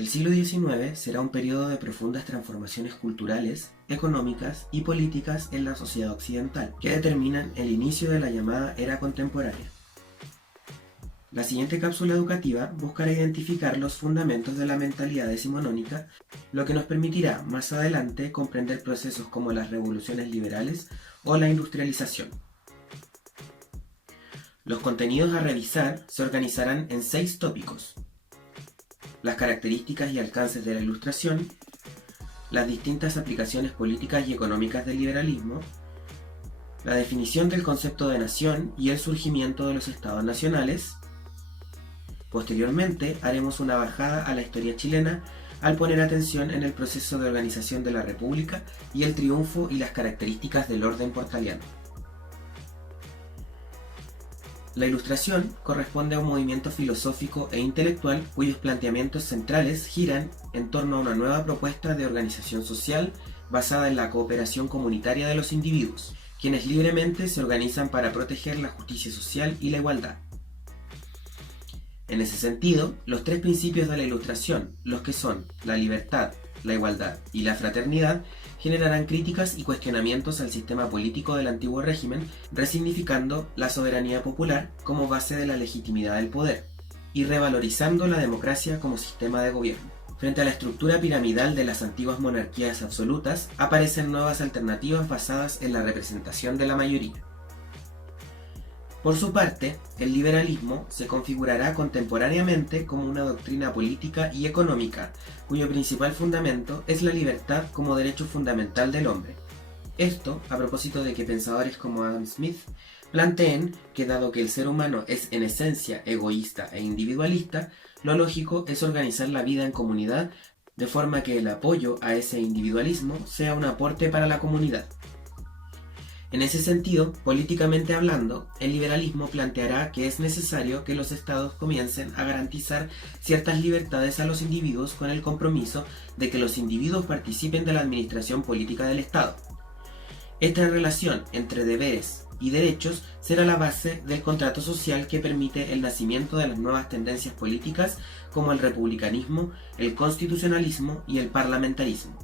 El siglo XIX será un periodo de profundas transformaciones culturales, económicas y políticas en la sociedad occidental, que determinan el inicio de la llamada era contemporánea. La siguiente cápsula educativa buscará identificar los fundamentos de la mentalidad decimonónica, lo que nos permitirá más adelante comprender procesos como las revoluciones liberales o la industrialización. Los contenidos a revisar se organizarán en 6 tópicos: las características y alcances de la Ilustración, las distintas aplicaciones políticas y económicas del liberalismo, la definición del concepto de nación y el surgimiento de los estados nacionales. Posteriormente haremos una bajada a la historia chilena al poner atención en el proceso de organización de la República y el triunfo y las características del orden portaliano. La Ilustración corresponde a un movimiento filosófico e intelectual cuyos planteamientos centrales giran en torno a una nueva propuesta de organización social basada en la cooperación comunitaria de los individuos, quienes libremente se organizan para proteger la justicia social y la igualdad. En ese sentido, los 3 principios de la Ilustración, los que son la libertad, la igualdad y la fraternidad, generarán críticas y cuestionamientos al sistema político del antiguo régimen, resignificando la soberanía popular como base de la legitimidad del poder, y revalorizando la democracia como sistema de gobierno. Frente a la estructura piramidal de las antiguas monarquías absolutas, aparecen nuevas alternativas basadas en la representación de la mayoría. Por su parte, el liberalismo se configurará contemporáneamente como una doctrina política y económica, cuyo principal fundamento es la libertad como derecho fundamental del hombre. Esto, a propósito de que pensadores como Adam Smith planteen que dado que el ser humano es en esencia egoísta e individualista, lo lógico es organizar la vida en comunidad de forma que el apoyo a ese individualismo sea un aporte para la comunidad. En ese sentido, políticamente hablando, el liberalismo planteará que es necesario que los estados comiencen a garantizar ciertas libertades a los individuos con el compromiso de que los individuos participen de la administración política del Estado. Esta relación entre deberes y derechos será la base del contrato social que permite el nacimiento de las nuevas tendencias políticas como el republicanismo, el constitucionalismo y el parlamentarismo.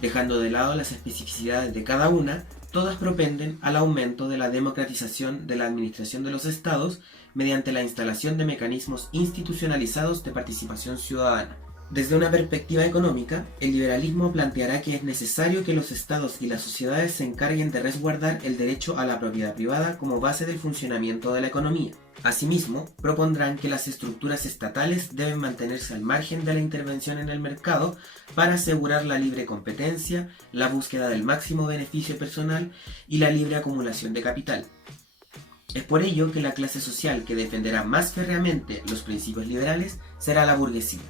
Dejando de lado las especificidades de cada una, todas propenden al aumento de la democratización de la administración de los estados mediante la instalación de mecanismos institucionalizados de participación ciudadana. Desde una perspectiva económica, el liberalismo planteará que es necesario que los estados y las sociedades se encarguen de resguardar el derecho a la propiedad privada como base del funcionamiento de la economía. Asimismo, propondrán que las estructuras estatales deben mantenerse al margen de la intervención en el mercado para asegurar la libre competencia, la búsqueda del máximo beneficio personal y la libre acumulación de capital. Es por ello que la clase social que defenderá más férreamente los principios liberales será la burguesía.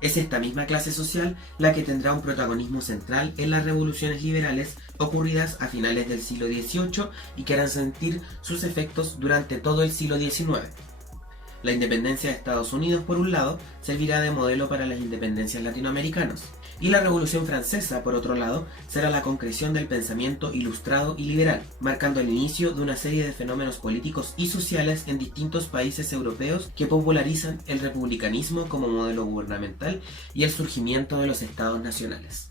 Es esta misma clase social la que tendrá un protagonismo central en las revoluciones liberales ocurridas a finales del siglo XVIII y que harán sentir sus efectos durante todo el siglo XIX. La independencia de Estados Unidos, por un lado, servirá de modelo para las independencias latinoamericanas, y la Revolución Francesa, por otro lado, será la concreción del pensamiento ilustrado y liberal, marcando el inicio de una serie de fenómenos políticos y sociales en distintos países europeos que popularizan el republicanismo como modelo gubernamental y el surgimiento de los estados nacionales.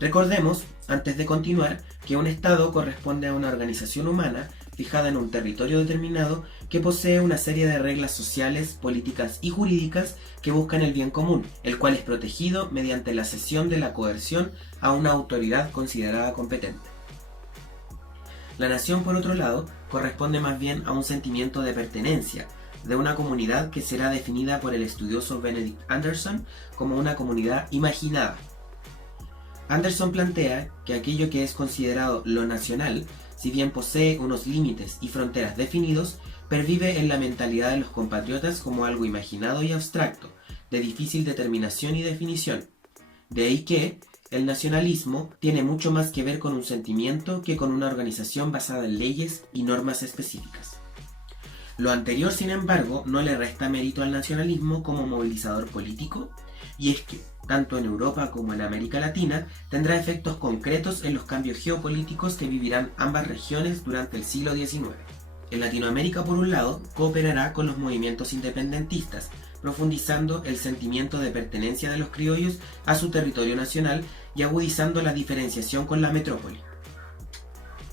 Recordemos, antes de continuar, que un estado corresponde a una organización humana fijada en un territorio determinado que posee una serie de reglas sociales, políticas y jurídicas que buscan el bien común, el cual es protegido mediante la cesión de la coerción a una autoridad considerada competente. La nación, por otro lado, corresponde más bien a un sentimiento de pertenencia, de una comunidad que será definida por el estudioso Benedict Anderson como una comunidad imaginada. Anderson plantea que aquello que es considerado lo nacional, si bien posee unos límites y fronteras definidos, pervive en la mentalidad de los compatriotas como algo imaginado y abstracto, de difícil determinación y definición. De ahí que el nacionalismo tiene mucho más que ver con un sentimiento que con una organización basada en leyes y normas específicas. Lo anterior, sin embargo, no le resta mérito al nacionalismo como movilizador político, y es que, tanto en Europa como en América Latina, tendrá efectos concretos en los cambios geopolíticos que vivirán ambas regiones durante el siglo XIX. En Latinoamérica, por un lado, cooperará con los movimientos independentistas, profundizando el sentimiento de pertenencia de los criollos a su territorio nacional y agudizando la diferenciación con la metrópoli.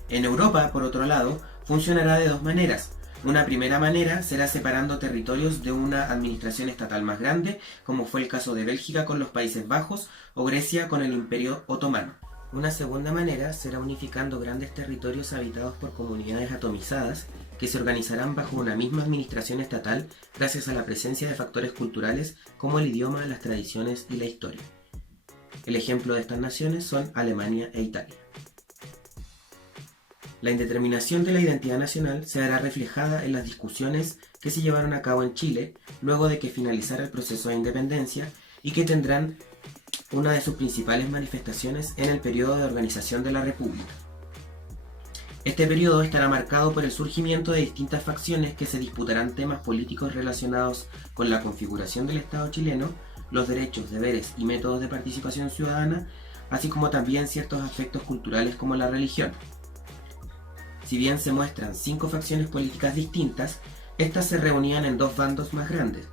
En Europa, por otro lado, funcionará de dos maneras. Una primera manera será separando territorios de una administración estatal más grande, como fue el caso de Bélgica con los Países Bajos o Grecia con el Imperio Otomano. Una segunda manera será unificando grandes territorios habitados por comunidades atomizadas que se organizarán bajo una misma administración estatal gracias a la presencia de factores culturales como el idioma, las tradiciones y la historia. El ejemplo de estas naciones son Alemania e Italia. La indeterminación de la identidad nacional se verá reflejada en las discusiones que se llevaron a cabo en Chile luego de que finalizara el proceso de independencia y que tendrán una de sus principales manifestaciones en el periodo de organización de la República. Este periodo estará marcado por el surgimiento de distintas facciones que se disputarán temas políticos relacionados con la configuración del Estado chileno, los derechos, deberes y métodos de participación ciudadana, así como también ciertos aspectos culturales como la religión. Si bien se muestran 5 facciones políticas distintas, estas se reunían en dos bandos más grandes.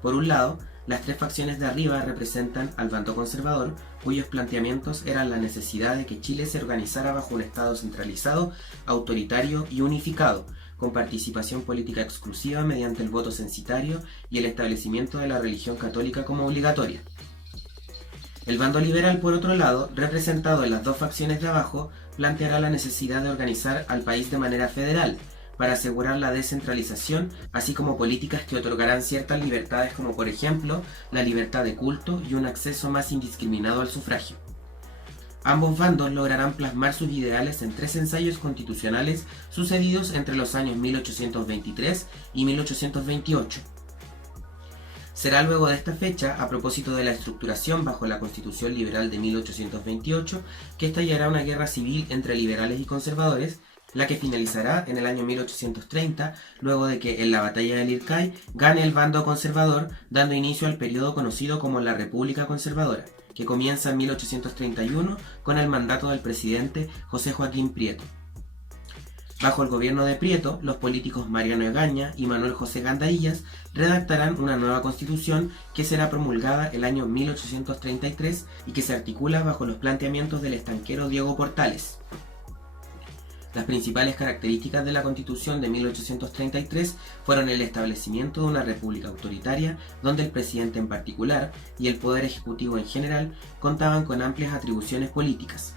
Por un lado, las 3 facciones de arriba representan al bando conservador, cuyos planteamientos eran la necesidad de que Chile se organizara bajo un Estado centralizado, autoritario y unificado, con participación política exclusiva mediante el voto censitario y el establecimiento de la religión católica como obligatoria. El bando liberal, por otro lado, representado en las 2 facciones de abajo, planteará la necesidad de organizar al país de manera federal, para asegurar la descentralización, así como políticas que otorgarán ciertas libertades como por ejemplo la libertad de culto y un acceso más indiscriminado al sufragio. Ambos bandos lograrán plasmar sus ideales en 3 ensayos constitucionales sucedidos entre los años 1823 y 1828. Será luego de esta fecha, a propósito de la estructuración bajo la Constitución Liberal de 1828, que estallará una guerra civil entre liberales y conservadores, la que finalizará en el año 1830, luego de que en la batalla de Lircay gane el bando conservador, dando inicio al periodo conocido como la República Conservadora, que comienza en 1831 con el mandato del presidente José Joaquín Prieto. Bajo el gobierno de Prieto, los políticos Mariano Egaña y Manuel José Gandaillas redactarán una nueva constitución que será promulgada el año 1833 y que se articula bajo los planteamientos del estanquero Diego Portales. Las principales características de la Constitución de 1833 fueron el establecimiento de una república autoritaria donde el presidente en particular y el poder ejecutivo en general contaban con amplias atribuciones políticas.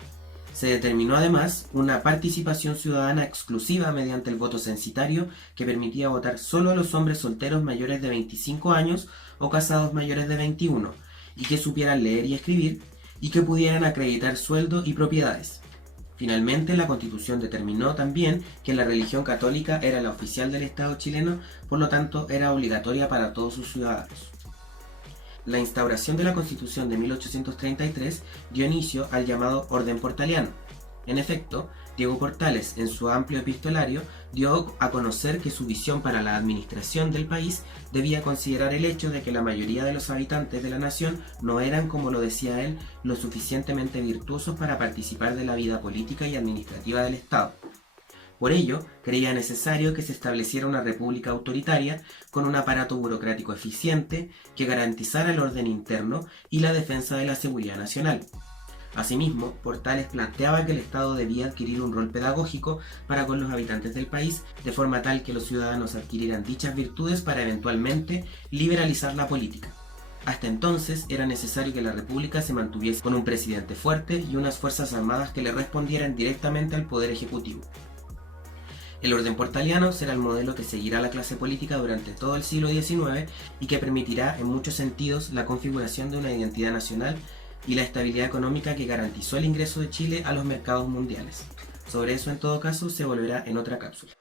Se determinó además una participación ciudadana exclusiva mediante el voto censitario que permitía votar solo a los hombres solteros mayores de 25 años o casados mayores de 21 y que supieran leer y escribir y que pudieran acreditar sueldo y propiedades. Finalmente, la Constitución determinó también que la religión católica era la oficial del Estado chileno, por lo tanto era obligatoria para todos sus ciudadanos. La instauración de la Constitución de 1833 dio inicio al llamado Orden Portaliano. En efecto, Diego Portales, en su amplio epistolario, dio a conocer que su visión para la administración del país debía considerar el hecho de que la mayoría de los habitantes de la nación no eran, como lo decía él, lo suficientemente virtuosos para participar de la vida política y administrativa del Estado. Por ello, creía necesario que se estableciera una república autoritaria con un aparato burocrático eficiente que garantizara el orden interno y la defensa de la seguridad nacional. Asimismo, Portales planteaba que el Estado debía adquirir un rol pedagógico para con los habitantes del país, de forma tal que los ciudadanos adquirieran dichas virtudes para eventualmente liberalizar la política. Hasta entonces era necesario que la República se mantuviese con un presidente fuerte y unas fuerzas armadas que le respondieran directamente al poder ejecutivo. El orden portaliano será el modelo que seguirá la clase política durante todo el siglo XIX y que permitirá en muchos sentidos la configuración de una identidad nacional y la estabilidad económica que garantizó el ingreso de Chile a los mercados mundiales. Sobre eso, en todo caso, se volverá en otra cápsula.